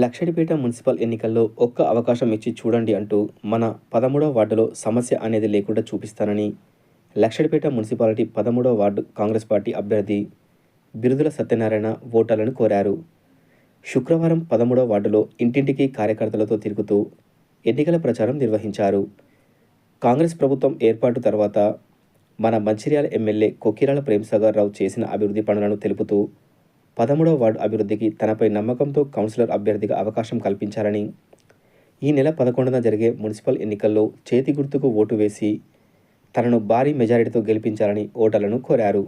Lakshettipet municipal ఎన్నికల్లో ఒక్క అవకాశం ఇచ్చి చూడండి అంటూ మన 13వ వార్డులో సమస్య అనేది లేకుండా చూపిస్తానని లక్షడిపేట మున్సిపాలిటీ 13వ వార్డు కాంగ్రెస్ పార్టీ అభ్యర్థి బిరుదుల సత్యనారాయణ ఓటర్లను కోరారు. శుక్రవారం 13వ వార్డులో ఇంటింటికి కార్యకర్తలతో తిరుగుతూ ఎన్నికల ప్రచారం నిర్వహించారు. కాంగ్రెస్ ప్రభుత్వం ఏర్పాటు తర్వాత మన మంచిర్యాల ఎమ్మెల్యే కొక్కిరాల ప్రేమ్సాగర్ రావు చేసిన అభివృద్ధి పనులను తెలుపుతూ 13వ వార్డు అభివృద్ధికి తనపై నమ్మకంతో కౌన్సిలర్ అభ్యర్థిగా అవకాశం కల్పించాలని, ఈ నెల 11న జరిగే మున్సిపల్ ఎన్నికల్లో చేతి గుర్తుకు ఓటు వేసి తనను భారీ మెజారిటీతో గెలిపించాలని ఓటర్లను కోరారు.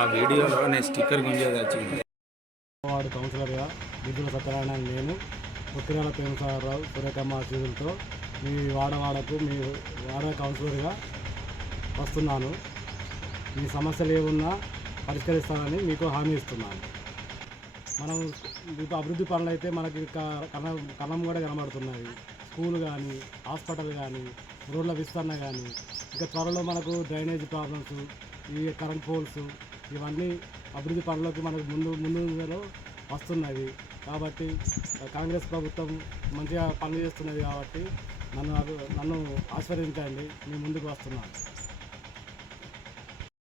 ఆ వీడియోలో నేను స్టిక్కర్ గుంజేది వచ్చింది. వార్డు కౌన్సిలర్గా బిరుదుల సత్యనారాయణ నేను కొక్కిరాల ప్రేమ్సాగర్ రావు సూర్యకమ్మ ఆశీస్సులతో మీ వాడవాడకు మీ వాడ కౌన్సిలర్గా వస్తున్నాను. మీ సమస్యలు ఏమున్నా పరిష్కరిస్తానని మీకు హామీ ఇస్తున్నాను. మనం ఇప్పుడు అభివృద్ధి పనులు అయితే మనకి కన్నం కూడా కనబడుతున్నాయి. స్కూల్ కానీ, హాస్పిటల్ కానీ, రోడ్ల విస్తరణ కానీ, ఇంకా త్వరలో మనకు డ్రైనేజ్ ప్రాబ్లమ్స్, ఈ కరెంట్ పోల్స్, ఇవన్నీ అభివృద్ధి పనులకి మనకు ముందులో వస్తున్నది. కాబట్టి కాంగ్రెస్ ప్రభుత్వం మంచిగా పనులు చేస్తున్నది. కాబట్టి నన్ను ఆశీర్వదించండి. నేను ముందుకు వస్తున్నాను.